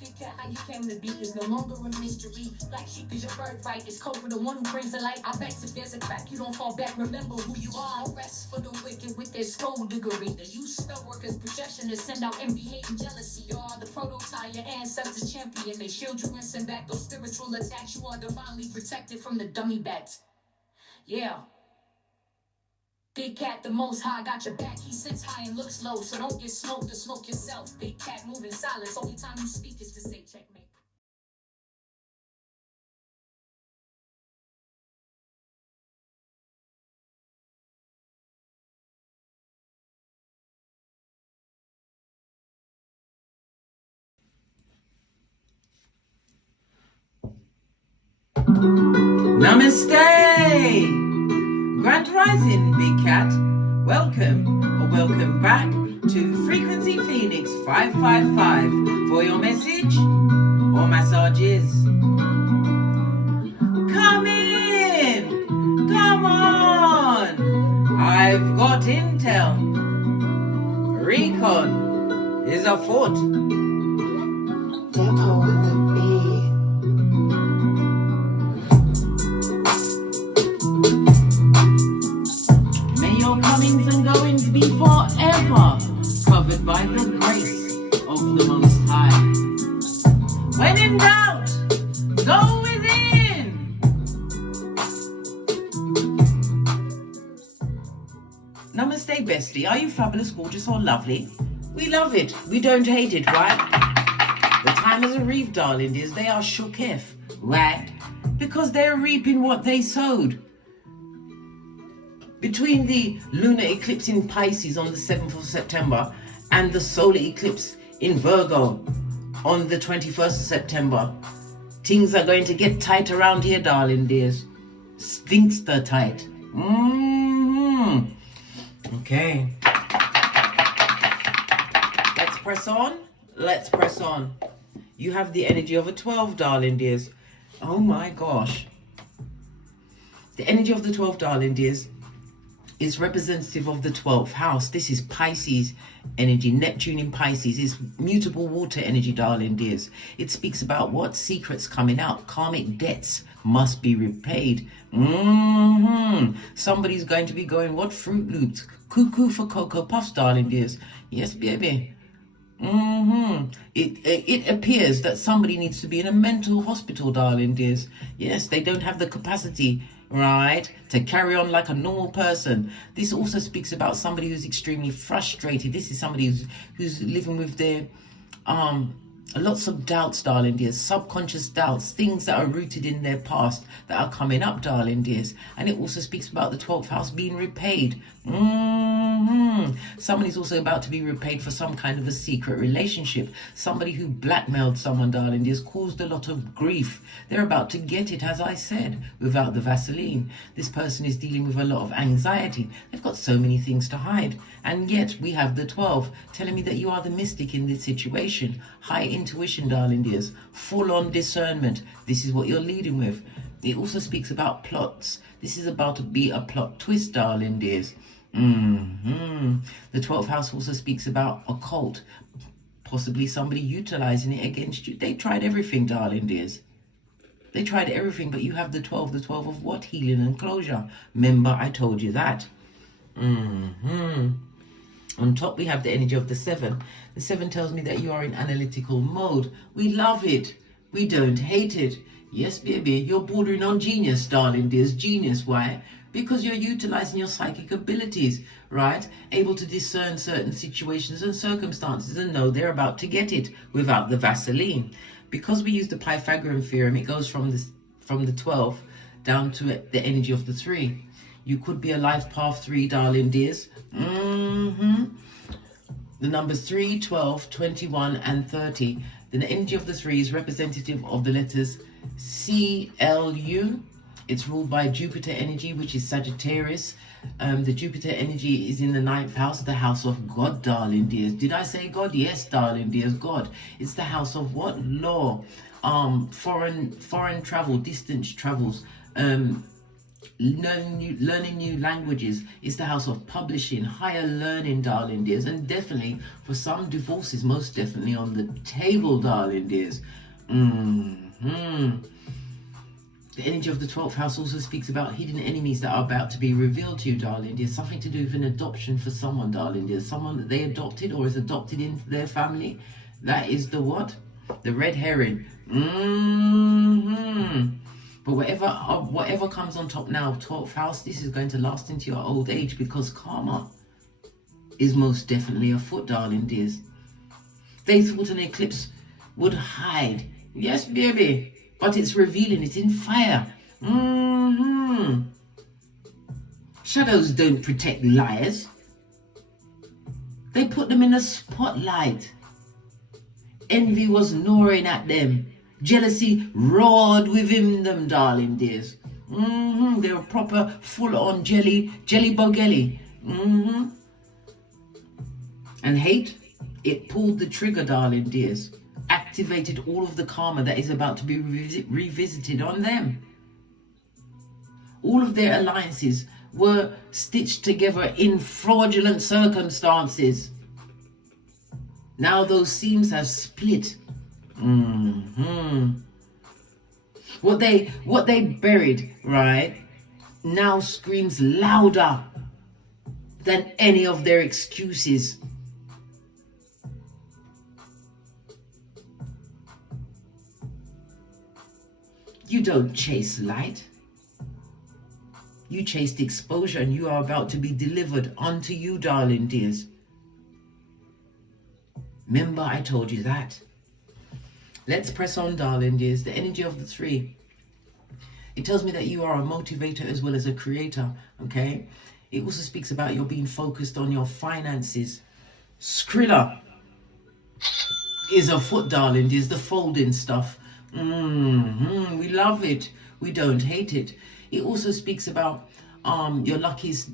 Big cat, how you came to be is no longer a mystery. Black sheep is your birthright. It's code for the one who brings the light. I bet if there's a crack, you don't fall back. Remember who you are. No rest for the wicked with their skullduggery. The use spell workers' projection to send out envy, hate, and jealousy. You are the prototype, your ancestors champion. They shield you and send back those spiritual attacks. You are divinely protected from the dummy bats. Yeah. Big cat, the most high, got your back. He sits high and looks low, so don't get smoked or smoke yourself. Big cat, moving silence. Only time you speak is to say checkmate. Namaste! Grand Rising, Big Cat. Welcome or welcome back to Frequency Phoenix 555 for your message or massages. Come in! Come on! I've got intel. Recon is afoot. Depot in the beat. May your comings and goings be forever covered by the grace of the Most High. When in doubt, go within. Namaste, bestie. Are you fabulous, gorgeous, or lovely? We love it. We don't hate it, right? The time is a reef, darling, is they are Shooketh, right? Because they're reaping what they sowed. Between the lunar eclipse in Pisces on the 7th of September and the solar eclipse in Virgo on the 21st of September, things are going to get tight around here, darling dears. Stinkster tight. Okay. Let's press on. Let's press on. You have the energy of a 12, darling dears. Oh my gosh. The energy of the 12, darling dears, is representative of the 12th house. This is Pisces energy. Neptune in Pisces is mutable water energy, darling dears. It speaks about what secrets coming out. Karmic debts must be repaid. Somebody's going to be going, what Fruit Loops? Cuckoo for Cocoa Puffs, darling dears. Yes, baby. It appears that somebody needs to be in a mental hospital, darling dears. Yes, they don't have the capacity, right, to carry on like a normal person. This also speaks about somebody who's extremely frustrated. This is somebody who's living with their lots of doubts, darling dears, subconscious doubts, things that are rooted in their past that are coming up, darling dears. And it also speaks about the 12th house being repaid. Somebody's also about to be repaid for some kind of a secret relationship. Somebody who blackmailed someone, darling dears, caused a lot of grief. They're about to get it, as I said, without the Vaseline. This person is dealing with a lot of anxiety. They've got so many things to hide. And yet we have the 12 telling me that you are the mystic in this situation. High intuition, darling dears. Full-on discernment. This is what you're leading with. It also speaks about plots. This is about to be a plot twist, darling dears. The 12th house also speaks about occult. Possibly somebody utilizing it against you. They tried everything, darling dears. They tried everything, but you have the 12 of what? Healing and closure. Remember, I told you that. On top, we have the energy of the 7. The 7 tells me that you are in analytical mode. We love it. We don't hate it. Yes, baby, you're bordering on genius, darling dears. Genius, why? Because you're utilizing your psychic abilities, right? Able to discern certain situations and circumstances and know they're about to get it without the Vaseline. Because we use the Pythagorean theorem, it goes from the 12 down to the energy of the 3. You could be a life path 3, darling dears. The numbers 3, 12, 21, and 30. Then the energy of the 3 is representative of the letters CLU. It's ruled by Jupiter energy, which is Sagittarius. The Jupiter energy is in the 9th house, the house of God, darling dears. Did I say God? Yes, darling dears, God. It's the house of what? Law. Foreign travel, distance travels. learning new languages. It's the house of publishing, higher learning, darling dears. And definitely for some, divorces most definitely on the table, darling dears. The energy of the 12th house also speaks about hidden enemies that are about to be revealed to you, darling dear. Something to do with an adoption for someone, darling dear. Someone that they adopted or is adopted into their family. That is the what? The red herring. But whatever comes on top now, 12th house, this is going to last into your old age, because karma is most definitely afoot, darling dears. They thought an eclipse would hide. Yes, baby. But it's revealing. It's in fire. Shadows don't protect liars. They put them in the spotlight. Envy was gnawing at them. Jealousy roared within them, darling dears. They were proper full-on jelly buggelly. And hate, it pulled the trigger, darling dears. Activated all of the karma that is about to be revisited on them. All of their alliances were stitched together in fraudulent circumstances. Now those seams have split. What they buried, right, now screams louder than any of their excuses. You don't chase light. You chased exposure, and you are about to be delivered unto you, darling dears. Remember, I told you that. Let's press on, darling dears. The energy of the 3. It tells me that you are a motivator as well as a creator, okay? It also speaks about your being focused on your finances. Skrilla is afoot, darling dears. The folding stuff. We love it. We don't hate it. It also speaks about your luckiest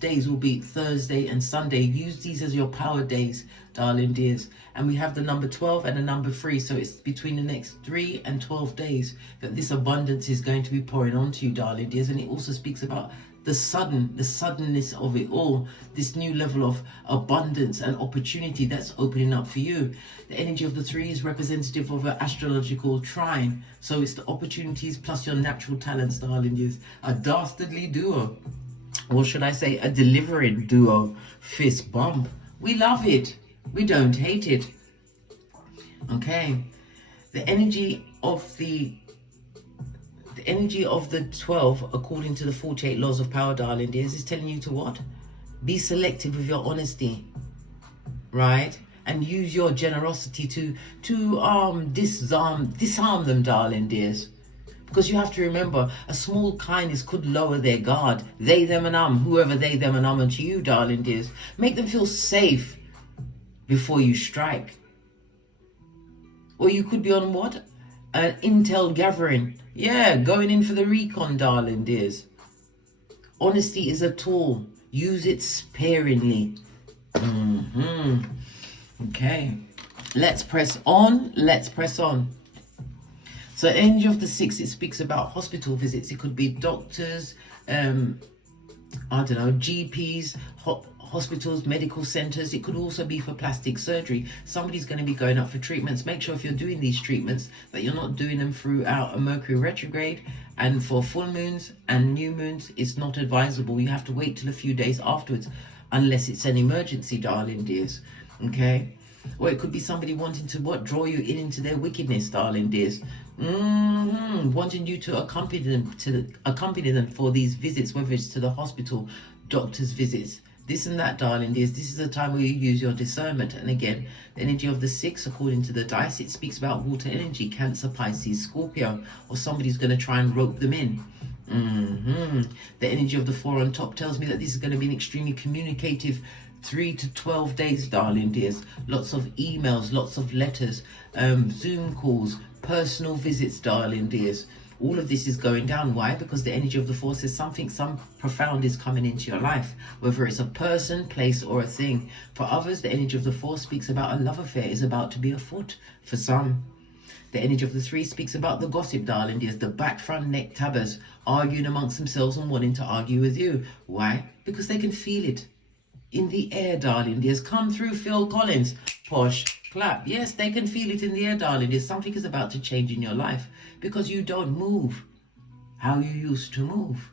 days will be Thursday and Sunday. Use these as your power days, darling dears. And we have the number 12 and the number 3. So it's between the next 3 and 12 days that this abundance is going to be pouring onto you, darling dears. And it also speaks about the suddenness of it all, this new level of abundance and opportunity that's opening up for you. The energy of the 3 is representative of an astrological trine. So it's the opportunities plus your natural talents, darling dears. A dastardly duo. Or should I say a delivering duo. Fist bump. We love it. We don't hate it. Okay. The energy of the 12, according to the 48 laws of power, darling dears, is telling you to what? Be selective with your honesty. Right? And use your generosity to disarm them, darling dears. Because you have to remember, a small kindness could lower their guard. They, them, and whoever they, them, and unto you, darling dears. Make them feel safe before you strike. Or you could be on what? An intel gathering. Yeah, going in for the recon, darling dears. Honesty is a tool. Use it sparingly. Okay. Let's press on. Let's press on. So energy of the 6, it speaks about hospital visits. It could be doctors, GPs, hospitals, medical centers. It could also be for plastic surgery. Somebody's going to be going up for treatments. Make sure if you're doing these treatments that you're not doing them throughout a Mercury retrograde. And for full moons and new moons, it's not advisable. You have to wait till a few days afterwards, unless it's an emergency, darling dears. Okay? Or it could be somebody wanting to draw you into their wickedness, darling dears. Wanting you to accompany them for these visits, whether it's to the hospital, doctor's visits, this and that, darling dears. This is a time where you use your discernment. And again, the energy of the 6, according to the dice, it speaks about water energy, Cancer, Pisces, Scorpio, or somebody's going to try and rope them in. The energy of the 4 on top tells me that this is going to be an extremely communicative 3 to 12 days, darling dears. Lots of emails, lots of letters, Zoom calls, personal visits, darling dears. All of this is going down. Why? Because the energy of the 4 says some profound is coming into your life, whether it's a person, place, or a thing. For others, the energy of the 4 speaks about a love affair is about to be afoot. For some, The energy of the 3 speaks about the gossip, darling dears, the back, front, neck tabbers, arguing amongst themselves and wanting to argue with you. Why? Because they can feel it in the air, darling dears. Come through, Phil Collins. Posh, clap. Yes, they can feel it in the air, darling dears. Something is about to change in your life because you don't move how you used to move.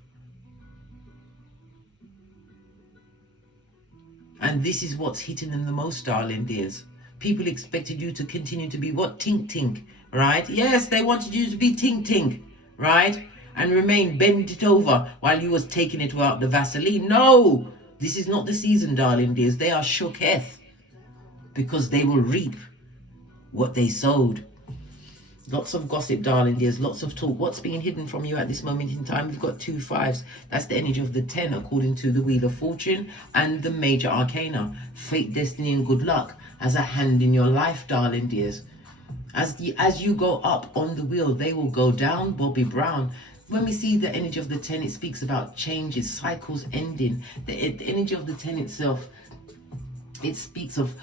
And this is what's hitting them the most, darling dears. People expected you to continue to be what? Tink tink, right? Yes, they wanted you to be tink tink, right? And remain bend it over while you was taking it without the Vaseline. No, this is not the season, darling dears. They are Shooketh because they will reap what they sowed. Lots of gossip, darling dears, lots of talk. What's being hidden from you at this moment in time? We've got 2 5s. That's the energy of the 10 according to the Wheel of Fortune and the major arcana. Fate, destiny and good luck as a hand in your life, darling dears. As you go up on the wheel, they will go down. Bobby Brown. When we see the energy of the 10, it speaks about changes, cycles ending. The energy of the 10 itself, it speaks of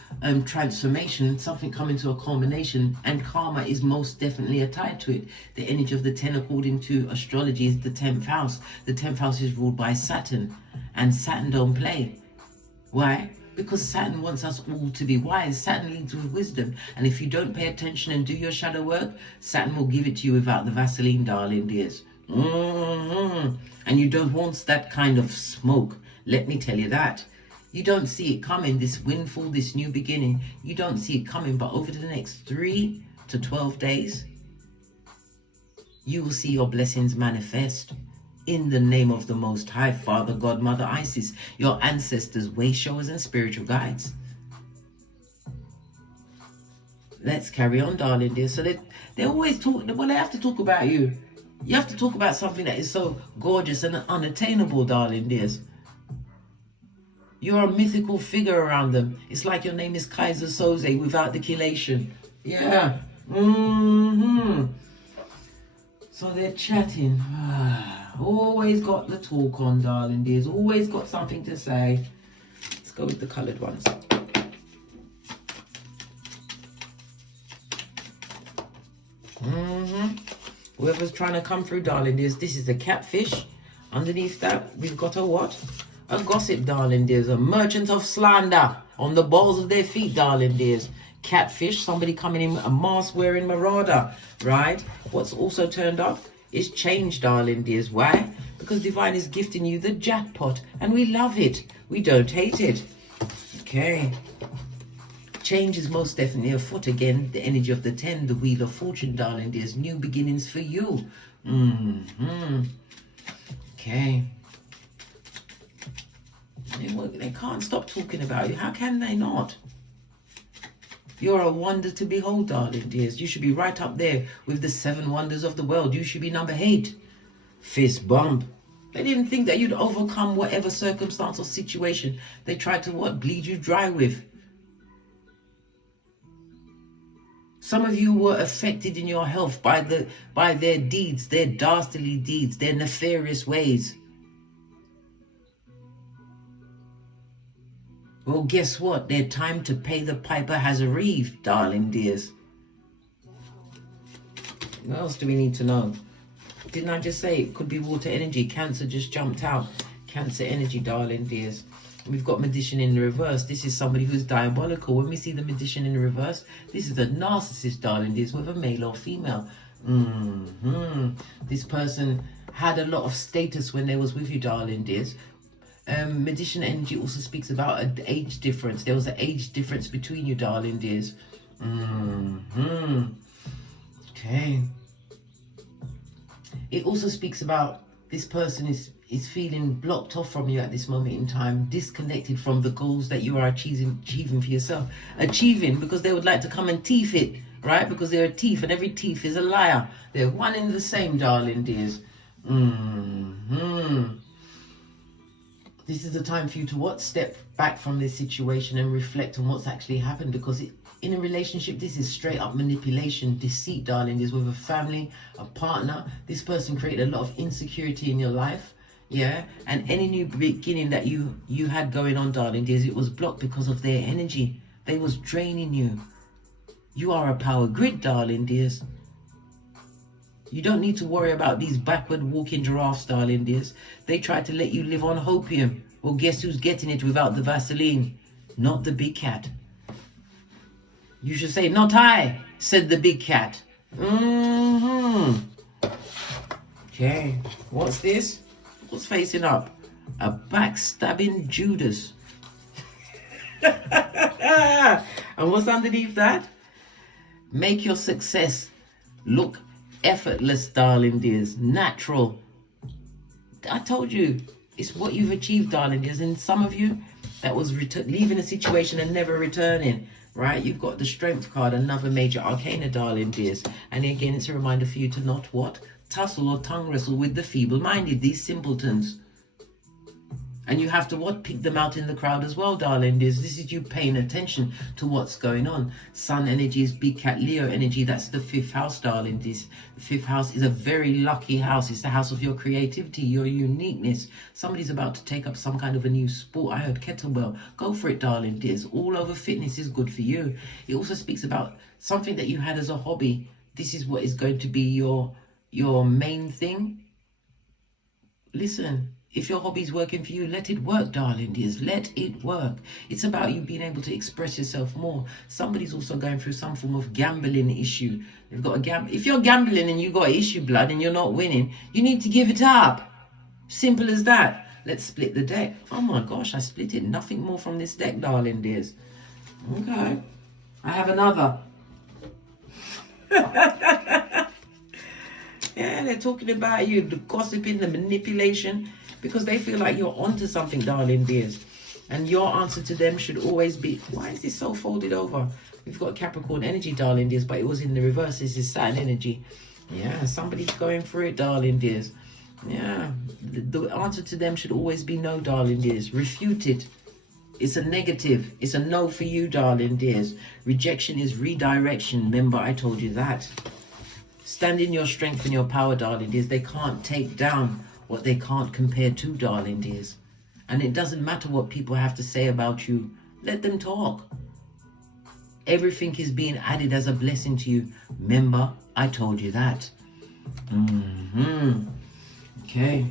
transformation, something coming to a culmination, and karma is most definitely tied to it. The energy of the 10 according to astrology is the 10th house. The 10th house is ruled by Saturn, and Saturn don't play. Why? Because Saturn wants us all to be wise. Saturn leads with wisdom, and if you don't pay attention and do your shadow work, Saturn will give it to you without the Vaseline, darling dears. And you don't want that kind of smoke, let me tell you that. You don't see it coming, this windfall, this new beginning. You don't see it coming, but over the next 3 to 12 days, you will see your blessings manifest in the name of the Most High, Father, God, Mother, Isis, your ancestors, way showers and spiritual guides. Let's carry on, darling dear. So they always talk, well, they have to talk about you. You have to talk about something that is so gorgeous and unattainable, darling dears. You're a mythical figure around them. It's like your name is Kaiser Soze without the chelation. Yeah. So they're chatting. Always got the talk on, darling dears. Always got something to say. Let's go with the coloured ones. Whoever's trying to come through, darling dears, this is a catfish. Underneath that, we've got a what? A gossip, darling dears. A merchant of slander on the balls of their feet, darling dears. Catfish, somebody coming in, a mask wearing marauder, right? What's also turned up is change, darling dears. Why? Because divine is gifting you the jackpot, and we love it. We don't hate it. Okay. Change is most definitely afoot. Again, the energy of the 10, the Wheel of Fortune, darling dears. New beginnings for you. Okay. They can't stop talking about you. How can they not? You're a wonder to behold, darling dears. You should be right up there with the 7 wonders of the world. You should be number 8. Fist bump. They didn't think that you'd overcome whatever circumstance or situation they tried to what? Bleed you dry with. Some of you were affected in your health by their deeds, their dastardly deeds, their nefarious ways. Well, guess what? Their time to pay the piper has arrived, darling dears. What else do we need to know? Didn't I just say it could be water energy? Cancer just jumped out. Cancer energy, darling dears. We've got magician in the reverse. This is somebody who's diabolical. When we see the magician in the reverse, this is a narcissist, darling dears, whether male or female. This person had a lot of status when they was with you, darling dears. Magician energy also speaks about an age difference. There was an age difference between you, darling dears. Okay. It also speaks about this person is feeling blocked off from you at this moment in time, disconnected from the goals that you are achieving for yourself. Achieving because they would like to come and teeth it, right? Because they're a thief, and every thief is a liar. They're one and the same, darling dears. This is the time for you to what? Step back from this situation and reflect on what's actually happened, because in a relationship, this is straight up manipulation, deceit, darling dears. With a family, a partner, this person created a lot of insecurity in your life. Yeah, and any new beginning that you had going on, darling dears, it was blocked because of their energy. They was draining you. You are a power grid, darling dears. You don't need to worry about these backward walking giraffes, darling dears. They try to let you live on hopium. Well, guess who's getting it without the Vaseline? Not the big cat. You should say, not I, said the big cat. Okay, what's this? What's facing up? A backstabbing Judas. And what's underneath that? Make your success look effortless, darling dears. Natural. I told you, it's what you've achieved, darling dears. And some of you, that was leaving a situation and never returning. Right? You've got the Strength card, another major arcana, darling dears. And again, it's a reminder for you to not what? Tussle or tongue wrestle with the feeble-minded, these simpletons. And you have to what? Pick them out in the crowd as well, darling dears. This is you paying attention to what's going on. Sun energy is big cat Leo energy. That's the 5th house, darling dears. The 5th house is a very lucky house. It's the house of your creativity, your uniqueness. Somebody's about to take up some kind of a new sport. I heard kettlebell. Go for it, darling dears. All over fitness is good for you. It also speaks about something that you had as a hobby. This is what is going to be your main thing. Listen. If your hobby's working for you, let it work, darling dears. Let it work. It's about you being able to express yourself more. Somebody's also going through some form of gambling issue. They've got a If you're gambling and you've got issue blood and you're not winning, you need to give it up. Simple as that. Let's split the deck. Oh my gosh, I split it. Nothing more from this deck, darling dears. Okay. I have another. Yeah, they're talking about you, the gossiping, the manipulation, because they feel like you're onto something, darling dears. And your answer to them should always be, why is this so folded over? We've got Capricorn energy, darling dears, but it was in the reverse. This is Saturn energy. Yeah, somebody's going through it, darling dears. Yeah, the answer to them should always be no, darling dears. Refute it. It's a negative. It's a no for you, darling dears. Rejection is redirection. Remember, I told you that. Stand in your strength and your power, darling dears. They can't take down what they can't compare to, darling dears. And it doesn't matter what people have to say about you. Let them talk. Everything is being added as a blessing to you. Remember, I told you that. Okay.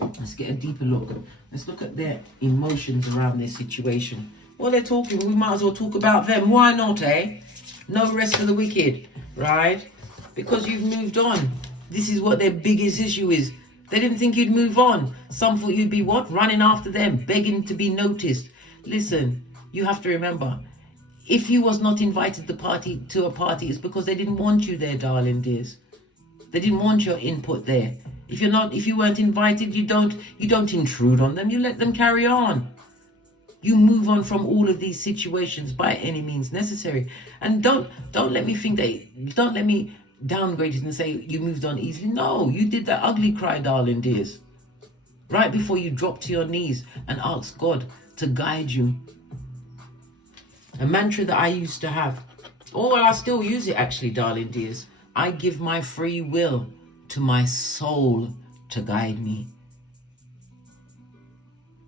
Let's get a deeper look. Let's look at their emotions around this situation. While they're talking, we might as well talk about them. Why not, eh? No rest for the wicked, right? Because you've moved on. This is what their biggest issue is. They didn't think you'd move on. Some thought you'd be what? Running after them, begging to be noticed. Listen, you have to remember, if you was not invited to a party, it's because they didn't want you there, darling dears. They didn't want your input there. If you weren't invited, you don't intrude on them. You let them carry on. You move on from all of these situations by any means necessary. And don't let me downgrade it and say you moved on easily. No, you did that ugly cry, darling dears. Right before you dropped to your knees and asked God to guide you. A mantra that I used to have, I still use it actually, darling dears. I give my free will to my soul to guide me.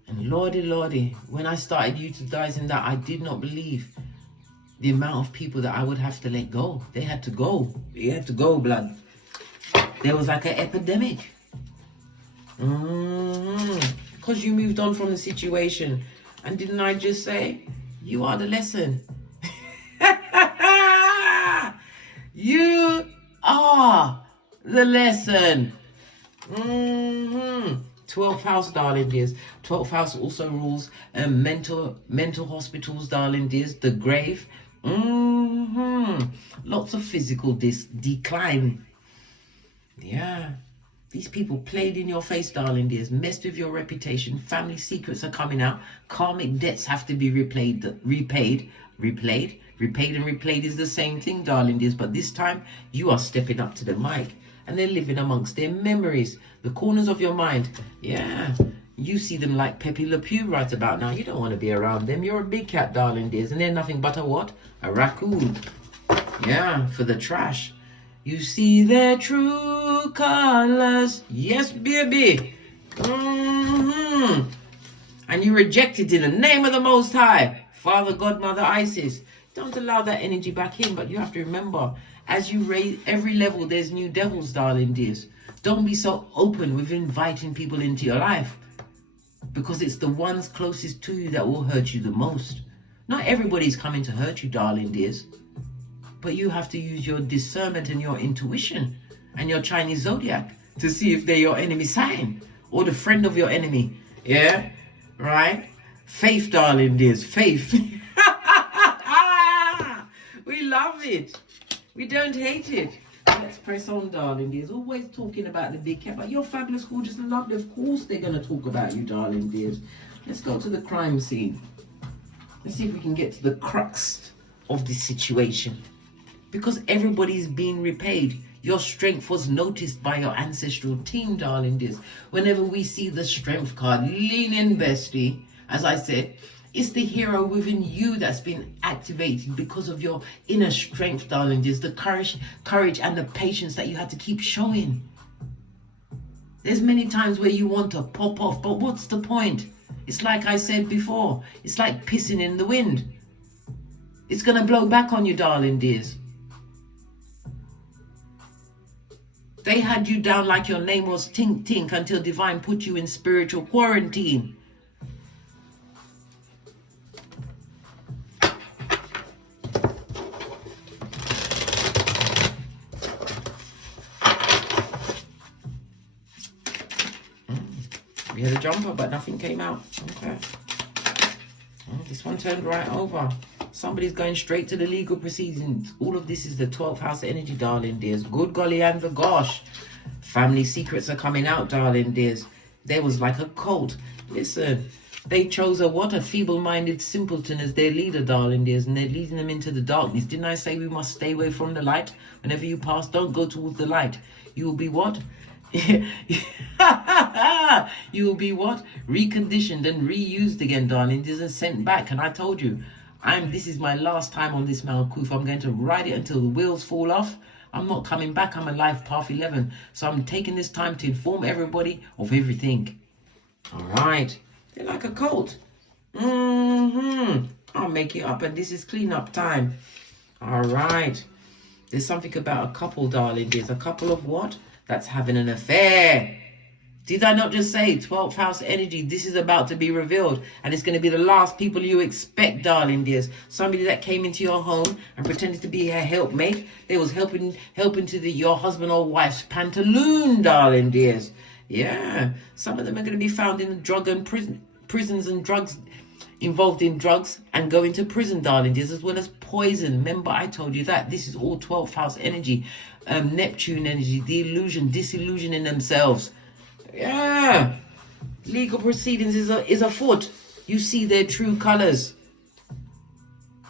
And Lordy, when I started utilizing that, I did not believe the amount of people that I would have to let go. They had to go. They had to go, blood. There was like an epidemic. Because you moved on from the situation. And didn't I just say, you are the lesson. You are the lesson. 12th house, darling dears. 12th house also rules mental hospitals, darling dears. The grave. Lots of physical decline. Yeah. These people played in your face, darling dears. Messed with your reputation. Family secrets are coming out. Karmic debts have to be repaid and replayed is the same thing, darling dears. But this time, you are stepping up to the mic. And they're living amongst their memories. The corners of your mind. Yeah. You see them like Pepe Le Pew right about now. You don't want to be around them. You're a big cat, darling dears. And they're nothing but a what? A raccoon. Yeah, for the trash. You see their true colors. Yes, baby. And you reject it in the name of the Most High. Father, God, Mother, Isis. Don't allow that energy back in. But you have to remember, as you raise every level, there's new devils, darling dears. Don't be so open with inviting people into your life, because it's the ones closest to you that will hurt you the most. Not everybody's coming to hurt you, darling dears, but you have to use your discernment and your intuition and your Chinese zodiac to see if they're your enemy sign or the friend of your enemy. Yeah, right? Faith, darling dears, faith. We love it. We don't hate it. Let's press on, darling dears. Always talking about the big cat, but your fabulous, gorgeous, and lovely. Of course they're going to talk about you, darling dears. Let's go to the crime scene. Let's see if we can get to the crux of this situation. Because everybody's being repaid. Your strength was noticed by your ancestral team, darling dears. Whenever we see the strength card, lean in, bestie. As I said, it's the hero within you that's been activated because of your inner strength, darling dears. The courage and the patience that you had to keep showing. There's many times where you want to pop off, but what's the point? It's like I said before. It's like pissing in the wind. It's going to blow back on you, darling dears. They had you down like your name was Tink Tink until Divine put you in spiritual quarantine. We had a jumper, but nothing came out. Okay. Oh, this one turned right over. Somebody's going straight to the legal proceedings. All of this is the 12th house energy, darling dears. Good golly and the gosh. Family secrets are coming out, darling dears. There was like a cult. Listen, they chose a feeble-minded simpleton as their leader, darling dears, and they're leading them into the darkness. Didn't I say we must stay away from the light? Whenever you pass, don't go towards the light. You will be what? You will be what? Reconditioned and reused again, darling. This is sent back. And I told you, this is my last time on this Malkuth. I'm going to ride it until the wheels fall off. I'm not coming back. I'm alive path 11. So I'm taking this time to inform everybody of everything. All right. They're like a cult. I'll make it up, and this is cleanup time. All right. There's something about a couple, darling. There's a couple of what? That's having an affair. Did I not just say 12th house energy? This is about to be revealed. And it's going to be the last people you expect, darling dears. Somebody that came into your home and pretended to be a helpmate. They was helping to your husband or wife's pantaloon, darling dears. Yeah. Some of them are going to be found in the drug and prisons and drugs, involved in drugs and going to prison, darling dears, as well as poison. Remember, I told you that. This is all 12th house energy. Neptune energy, disillusioning themselves. Yeah. Legal proceedings is afoot. You see their true colors.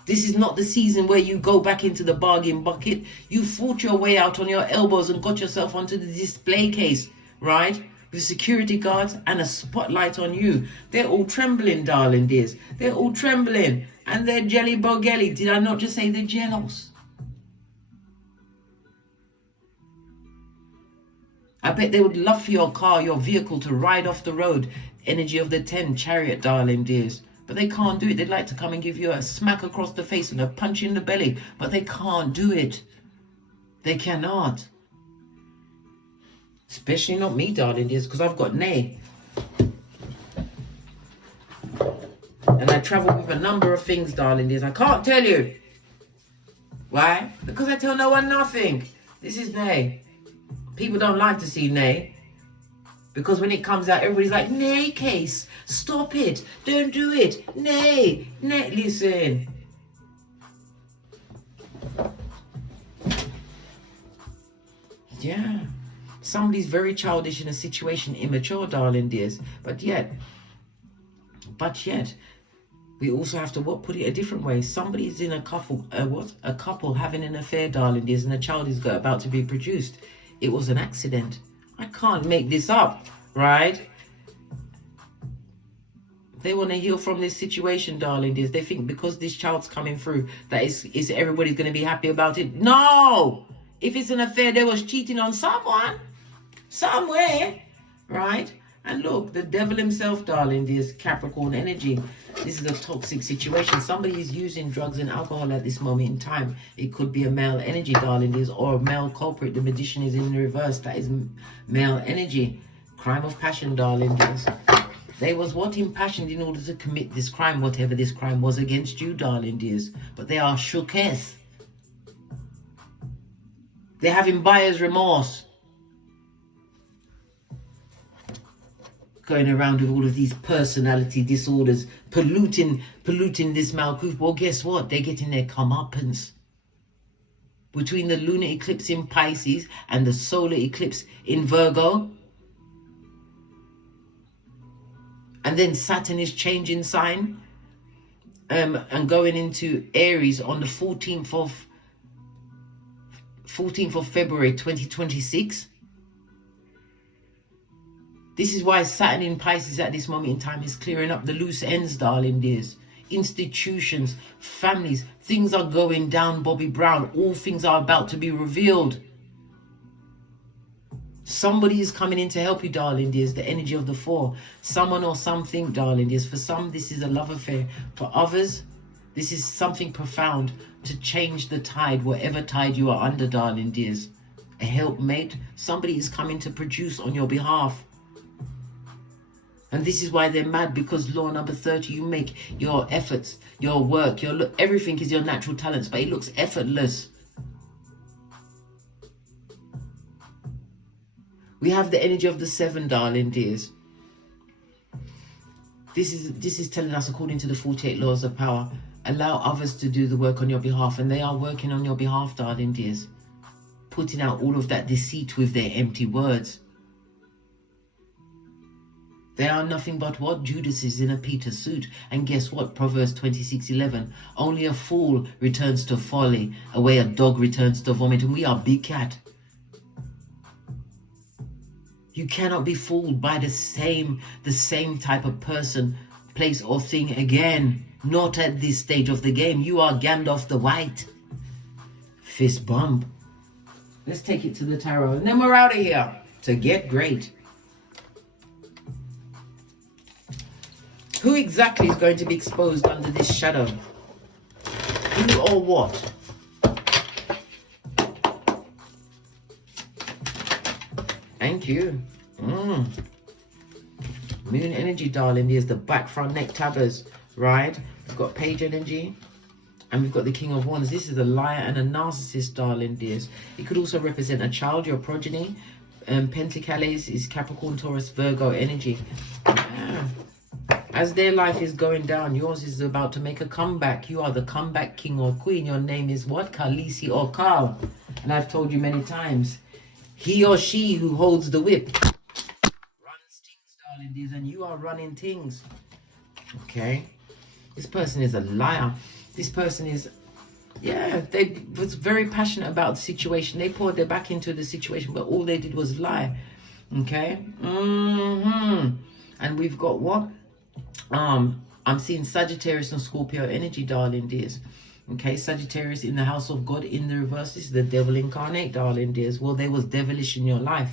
This is not the season where you go back into the bargain bucket. You fought your way out on your elbows and got yourself onto the display case, right? With security guards and a spotlight on you. They're all trembling, darling dears. They're all trembling. And they're jelly bogelly. Did I not just say they're jealous? I bet they would love for your car, your vehicle to ride off the road. Energy of the 10, chariot, darling dears. But they can't do it. They'd like to come and give you a smack across the face and a punch in the belly. But they can't do it. They cannot. Especially not me, darling dears, because I've got nay. And I travel with a number of things, darling dears. I can't tell you. Why? Because I tell no one nothing. This is nay. People don't like to see nay. Because when it comes out, everybody's like, nay, case. Stop it. Don't do it. Nay. Nay. Listen. Yeah. Somebody's very childish in a situation, immature, darling dears. But yet, we also have to put it a different way. Somebody's in a couple, a couple having an affair, darling dears, and a child is about to be produced. It was an accident. I can't make this up, right? They want to heal from this situation, darling dears. They think because this child's coming through, that is everybody's going to be happy about it. No! If it's an affair, they was cheating on someone, somewhere, right? And look, the devil himself, darling, there's Capricorn energy. This is a toxic situation. Somebody is using drugs and alcohol at this moment in time. It could be a male energy, darling, there's, or a male culprit. The magician is in reverse. That is male energy. Crime of passion, darling, there's. They was what impassioned in order to commit this crime, whatever this crime was against you, darling dears. But they are Shooketh. They're having buyer's remorse. Going around with all of these personality disorders, polluting this Malkuth. Well, guess what? They're getting their comeuppance. Between the lunar eclipse in Pisces and the solar eclipse in Virgo. And then Saturn is changing sign and going into Aries on the 14th of February 2026. This is why Saturn in Pisces at this moment in time is clearing up the loose ends, darling dears. Institutions, families, things are going down, Bobby Brown. All things are about to be revealed. Somebody is coming in to help you, darling dears. The energy of the four. Someone or something, darling dears. For some, this is a love affair. For others, this is something profound to change the tide, whatever tide you are under, darling dears. A helpmate. Somebody is coming to produce on your behalf. And this is why they're mad, because law number 30, you make your efforts, your work, everything is your natural talents, but it looks effortless. We have the energy of the 7, darling dears. This is telling us, according to the 48 laws of power, allow others to do the work on your behalf, and they are working on your behalf, darling dears, putting out all of that deceit with their empty words. They are nothing but what? Judases in a Peter suit. And guess what? Proverbs 26:11. Only a fool returns to folly, away a dog returns to vomit. And we are big cat. You cannot be fooled by the same type of person, place or thing again. Not at this stage of the game. You are Gandalf the White. Fist bump. Let's take it to the tarot. And then we're out of here to get great. Who exactly is going to be exposed under this shadow? Who or what? Thank you. Moon energy, darling. There's the back, front, neck, tabbers, right? We've got page energy. And we've got the King of Wands. This is a liar and a narcissist, darling dears. It could also represent a child, your progeny. Pentacles is Capricorn, Taurus, Virgo energy. Yeah. As their life is going down, yours is about to make a comeback. You are the comeback king or queen. Your name is what? Khaleesi or Carl. And I've told you many times. He or she who holds the whip runs things, darling dears, and you are running things. Okay? This person is a liar. This person is, they was very passionate about the situation. They poured their back into the situation, but all they did was lie. Okay? And we've got what? I'm seeing Sagittarius and Scorpio energy, darling dears. Okay, Sagittarius in the house of God in the reverse. This is the devil incarnate, darling dears. Well, there was devilish in your life.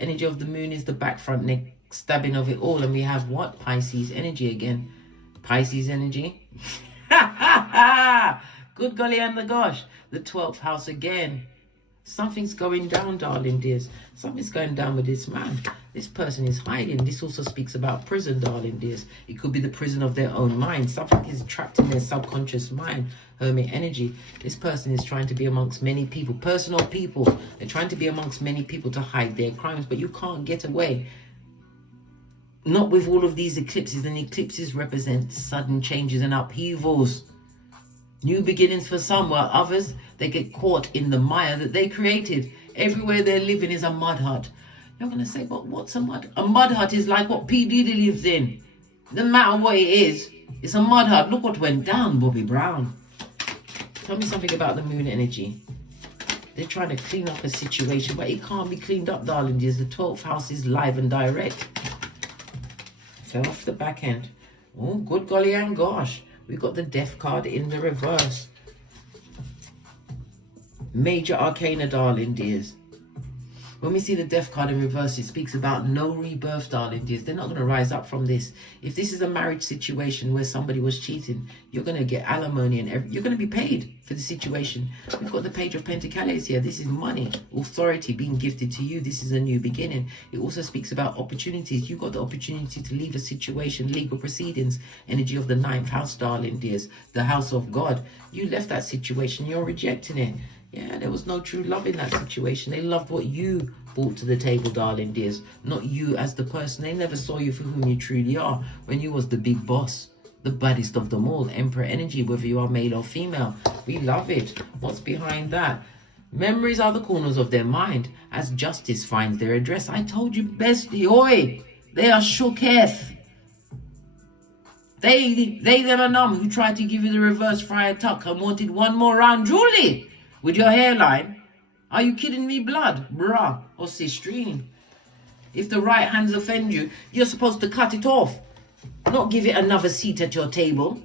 Energy of the moon is the back, front, neck, stabbing of it all. And we have what? Pisces energy again. Pisces energy. Good golly and the gosh. The 12th house again. Something's going down, darling dears. Something's going down with this man. This person is hiding. This also speaks about prison, darling dears. It could be the prison of their own mind. Something is trapped in their subconscious mind. Hermit energy. This person is trying to be amongst many people. Personal people. They're trying to be amongst many people to hide their crimes. But you can't get away. Not with all of these eclipses. And eclipses represent sudden changes and upheavals. New beginnings for some, while others, they get caught in the mire that they created. Everywhere they're living is a mud hut. You're going to say, but what's a mud? A mud hut is like what P. Diddy lives in. No matter what it is, it's a mud hut. Look what went down, Bobby Brown. Tell me something about the moon energy. They're trying to clean up a situation, but it can't be cleaned up, darling dears. The 12th house is live and direct. Fell off the back end. Oh, good golly and gosh. We've got the Death card in the reverse. Major Arcana, darling dears. When we see the death card in reverse, it speaks about no rebirth, darling dears. They're not going to rise up from this. If this is a marriage situation where somebody was cheating, you're going to get alimony and you're going to be paid for the situation. We've got the Page of Pentacles here. This is money, authority being gifted to you. This is a new beginning. It also speaks about opportunities. You got the opportunity to leave a situation, legal proceedings, energy of the 9th house, darling dears, the house of God. You left that situation. You're rejecting it. Yeah, there was no true love in that situation. They loved what you brought to the table, darling dears, not you as the person. They never saw you for whom you truly are, when you was the big boss, the baddest of them all, Emperor energy, whether you are male or female. We love it. What's behind that? Memories are the corners of their mind as justice finds their address. I told you, bestie, oi, they are Shooketh. They them and them who tried to give you the reverse friar tuck and wanted one more round, Julie. With your hairline? Are you kidding me, blood? Bruh. Or sistrine. If the right hands offend you, you're supposed to cut it off. Not give it another seat at your table.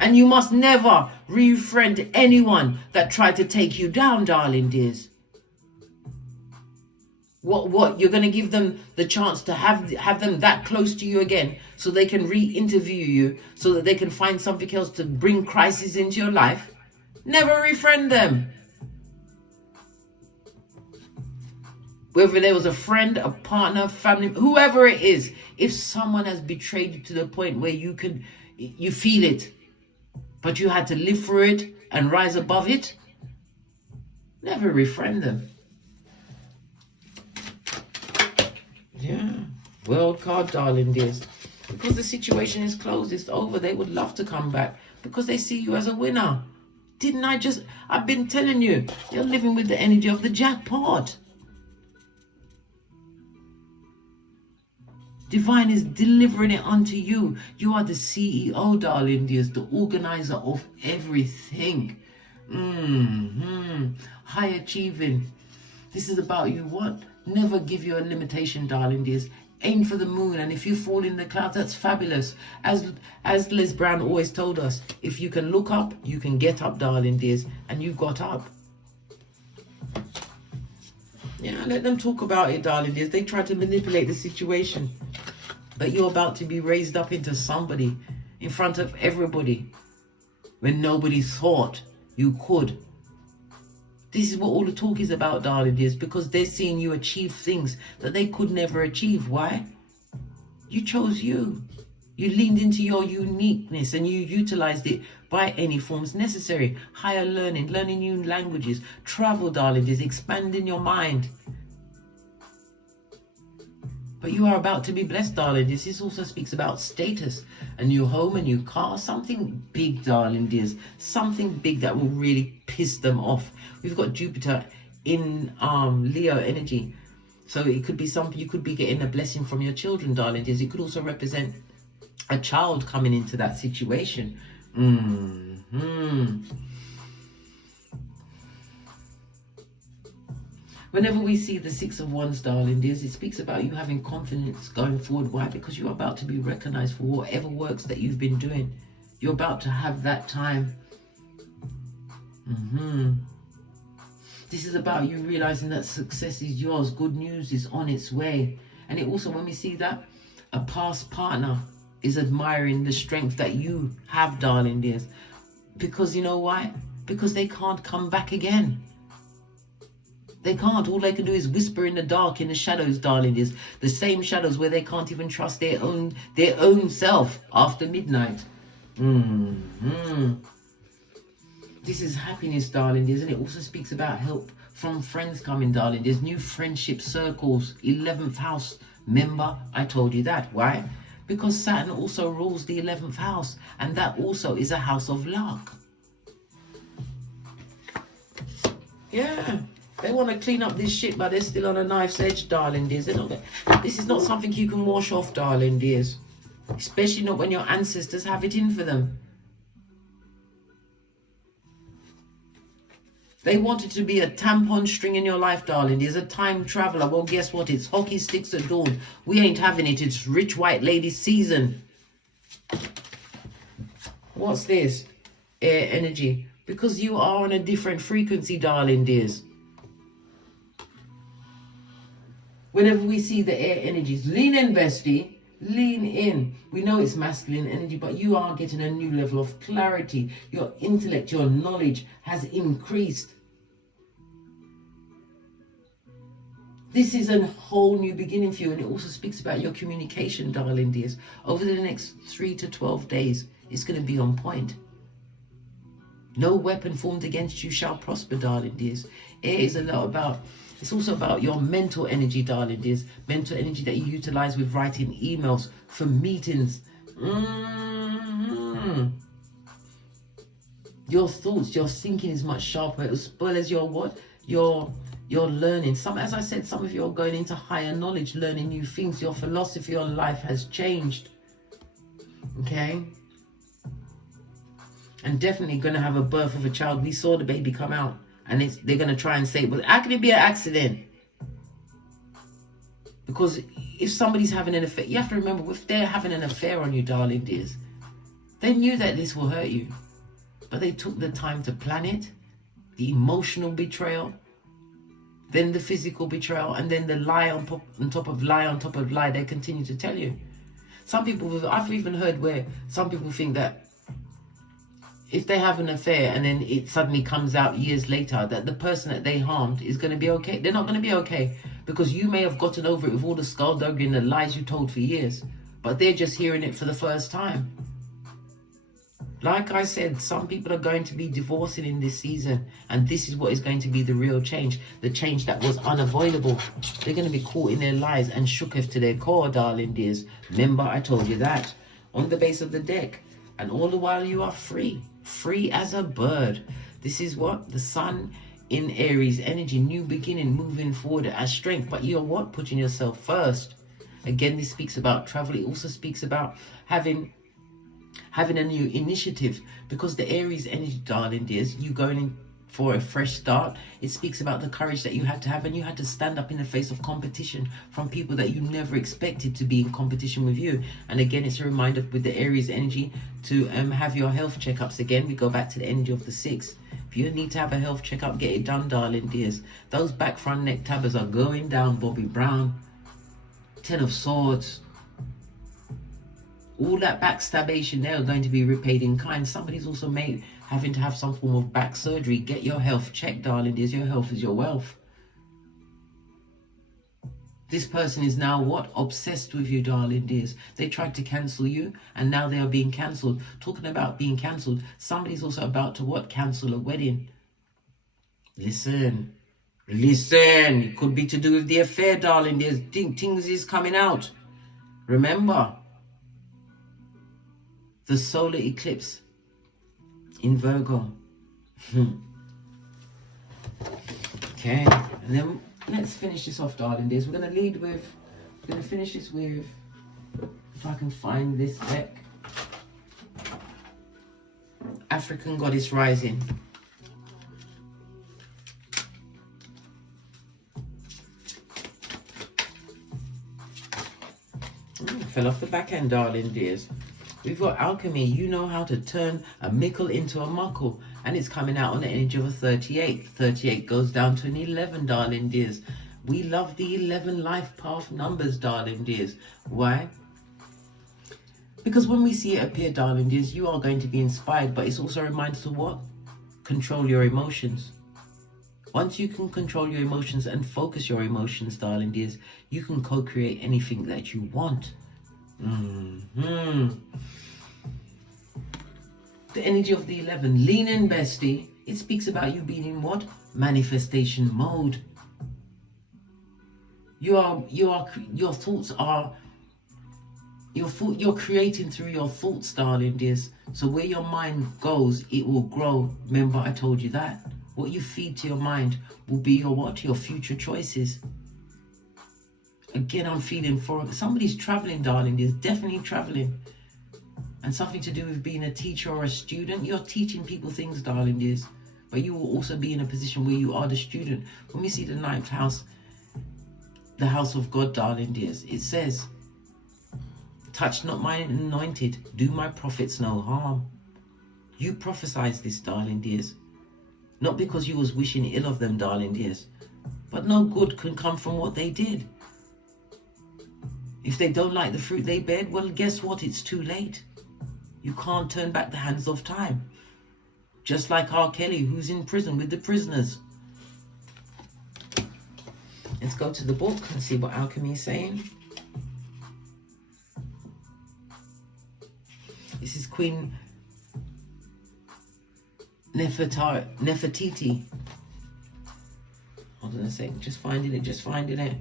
And you must never refriend anyone that tried to take you down, darling dears. What? You're going to give them the chance to have them that close to you again so they can re-interview you, so that they can find something else to bring crisis into your life? Never refriend them. Whether there was a friend, a partner, family, whoever it is, if someone has betrayed you to the point where you feel it, but you had to live through it and rise above it, never refriend them. Yeah, world card, darling dears. Because the situation is closed, it's over. They would love to come back because they see you as a winner. I've been telling you, you're living with the energy of the jackpot. Divine is delivering it unto you. You are the CEO, darling dears, the organizer of everything. High achieving. This is about you. What? Never give you a limitation, darling dears. Aim for the moon, and if you fall in the clouds, that's fabulous. As Les Brown always told us, if you can look up, you can get up, darling dears, and you got up. Yeah, let them talk about it, darling dears. They try to manipulate the situation, but you're about to be raised up into somebody in front of everybody when nobody thought you could. This is what all the talk is about, darling dears, because they're seeing you achieve things that they could never achieve. Why? You chose you. You leaned into your uniqueness and you utilized it by any forms necessary. Higher learning new languages, travel, darling dears, expanding your mind. But you are about to be blessed, darling dears. This also speaks about status, a new home, a new car, something big, darling dears. Something big that will really piss them off. We've got Jupiter in Leo energy. So it could be something, you could be getting a blessing from your children, darling dears. It could also represent a child coming into that situation. Whenever we see the 6 of Wands, darling dears, it speaks about you having confidence going forward. Why? Because you're about to be recognized for whatever works that you've been doing. You're about to have that time. This is about you realizing that success is yours. Good news is on its way. And it also, when we see that, a past partner is admiring the strength that you have, darling dears. Because you know why? Because they can't come back again. They can't. All they can do is whisper in the dark, in the shadows, darling dears. The same shadows where they can't even trust their own self after midnight. This is happiness, darling dears, and it also speaks about help from friends coming, darling. There's new friendship circles. 11th house. Remember, I told you that. Why? Because Saturn also rules the 11th house, and that also is a house of luck. Yeah, they want to clean up this shit, but they're still on a knife's edge, darling dears. This is not something you can wash off, darling dears. Especially not when your ancestors have it in for them. They wanted to be a tampon string in your life, darling. There's a time traveler. Well, guess what? It's hockey sticks at dawn. We ain't having it. It's rich white lady season. What's this? Air energy. Because you are on a different frequency, darling dears. Whenever we see the air energies, lean in, bestie. Lean in. We know it's masculine energy, but you are getting a new level of clarity. Your intellect, your knowledge has increased. This is a whole new beginning for you, and it also speaks about your communication, darling dears. Over the next 3 to 12 days, it's going to be on point. No weapon formed against you shall prosper, darling dears. Air is a lot about, it's also about your mental energy, darling dears. Mental energy that you utilize with writing emails, for meetings. Your thoughts, your thinking is much sharper, as well as your what? Your learning. As I said, some of you are going into higher knowledge, learning new things. Your philosophy on life has changed. Okay? And definitely going to have a birth of a child. We saw the baby come out, and they're going to try and say, well, how can it be an accident? Because if somebody's having an affair, you have to remember, if they're having an affair on you, darling dears, they knew that this will hurt you, but they took the time to plan it. The emotional betrayal, then the physical betrayal, and then the lie on top of lie on top of lie they continue to tell you. Some people, I've even heard where some people think that if they have an affair and then it suddenly comes out years later that the person that they harmed is going to be okay. They're not going to be okay, because you may have gotten over it with all the skullduggery and the lies you told for years, but they're just hearing it for the first time. Like I said, some people are going to be divorcing in this season, and this is what is going to be the real change, the change that was unavoidable. They're going to be caught in their lies and shooketh to their core, darling dears. Remember, I told you that on the base of the deck. And all the while you are free as a bird. This is what? The sun in Aries energy, new beginning, moving forward as strength. But you're what? Putting yourself first. Again, this speaks about travel. It also speaks about having a new initiative, because the Aries energy, darling dears, you going in for a fresh start. It speaks about the courage that you had to have, and you had to stand up in the face of competition from people that you never expected to be in competition with you. And again, it's a reminder with the Aries energy to have your health checkups. Again, we go back to the energy of the 6. If you need to have a health checkup, get it done, darling dears. Those back front neck tabbers are going down, Bobby Brown. 10 of Swords. All that backstabation, they are going to be repaid in kind. Somebody's also having to have some form of back surgery. Get your health checked, darling dears. Your health is your wealth. This person is now what? Obsessed with you, darling dears. They tried to cancel you, and now they are being cancelled. Talking about being cancelled, somebody's also about to what? Cancel a wedding. Listen. It could be to do with the affair, darling dears. Things is coming out. Remember, the solar eclipse in Virgo. Okay, and then let's finish this off, darling dears. We're going to finish this with, if I can find this deck, African Goddess Rising. Fell off the back end, darling dears. We've got Alchemy. You know how to turn a mickle into a muckle. And it's coming out on the energy of a 38. 38 goes down to an 11, darling dears. We love the 11 life path numbers, darling dears. Why? Because when we see it appear, darling dears, you are going to be inspired. But it's also a reminder to what? Control your emotions. Once you can control your emotions and focus your emotions, darling dears, you can co-create anything that you want. The energy of the 11, lean in, bestie. It speaks about you being in what? Manifestation mode. Your thoughts are, you're creating through your thoughts, darling dears. So where your mind goes, it will grow. Remember, I told you that. What you feed to your mind will be your what? Your future choices. Again, I'm feeling for somebody's traveling, darling. There's definitely traveling. And something to do with being a teacher or a student. You're teaching people things, darling dears. But you will also be in a position where you are the student. When we see the 9th house, the house of God, darling dears, it says, touch not my anointed, do my prophets no harm. You prophesize this, darling dears. Not because you was wishing ill of them, darling dears, but no good can come from what they did. If they don't like the fruit they bear, well, guess what? It's too late. You can't turn back the hands of time. Just like R. Kelly, who's in prison with the prisoners. Let's go to the book and see what Alchemy is saying. This is Queen Nefertiti. Hold on a second, just finding it.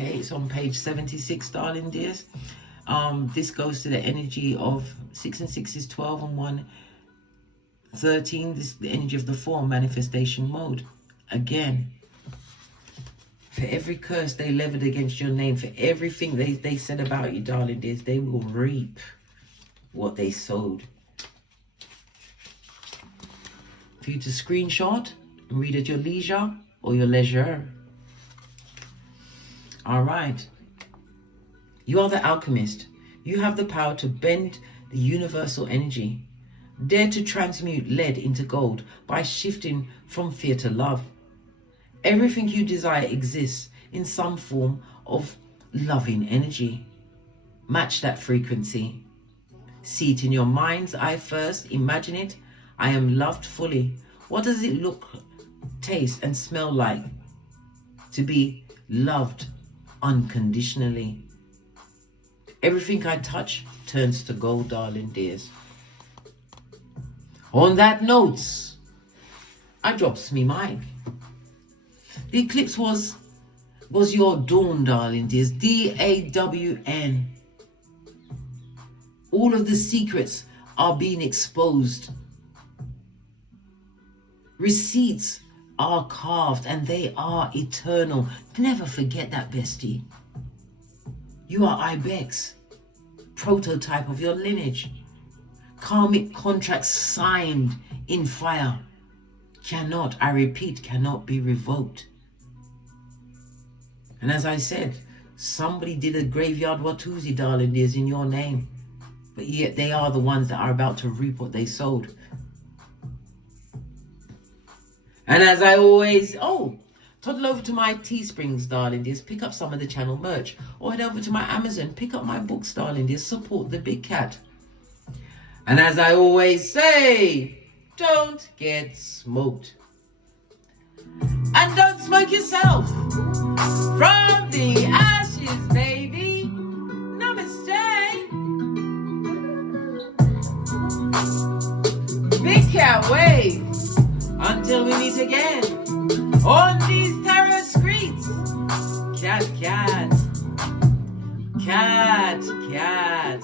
Okay, it's on page 76, darling dears. This goes to the energy of 6 and 6 is 12 and 1, 13. This is the energy of the form manifestation mode. Again, for every curse they leveled against your name, for everything they said about you, darling dears, they will reap what they sowed. For you to screenshot and read at your leisure or your leisure. All right. You are the alchemist. You have the power to bend the universal energy. Dare to transmute lead into gold by shifting from fear to love. Everything you desire exists in some form of loving energy. Match that frequency. See it in your mind's eye first. Imagine it. I am loved fully. What does it look, taste, and smell like to be loved unconditionally? Everything I touch turns to gold, darling dears. On that note, I drops me mic. The eclipse was your dawn, darling dears. DAWN. All of the secrets are being exposed. Receipts are carved and they are eternal. Never forget that, bestie. You are Ibex, prototype of your lineage. Karmic contracts signed in fire cannot, I repeat, cannot be revoked. And as I said, somebody did a graveyard Watusi, darling dears, in your name. But yet they are the ones that are about to reap what they sowed. And as I always, toddle over to my Teesprings, darling dears, pick up some of the channel merch. Or head over to my Amazon, pick up my books, darling dears, support the big cat. And as I always say, don't get smoked. And don't smoke yourself. From the ashes, baby. Namaste. Big cat wave. Until we meet again on these terror streets. Cat, cat. Cat, cat.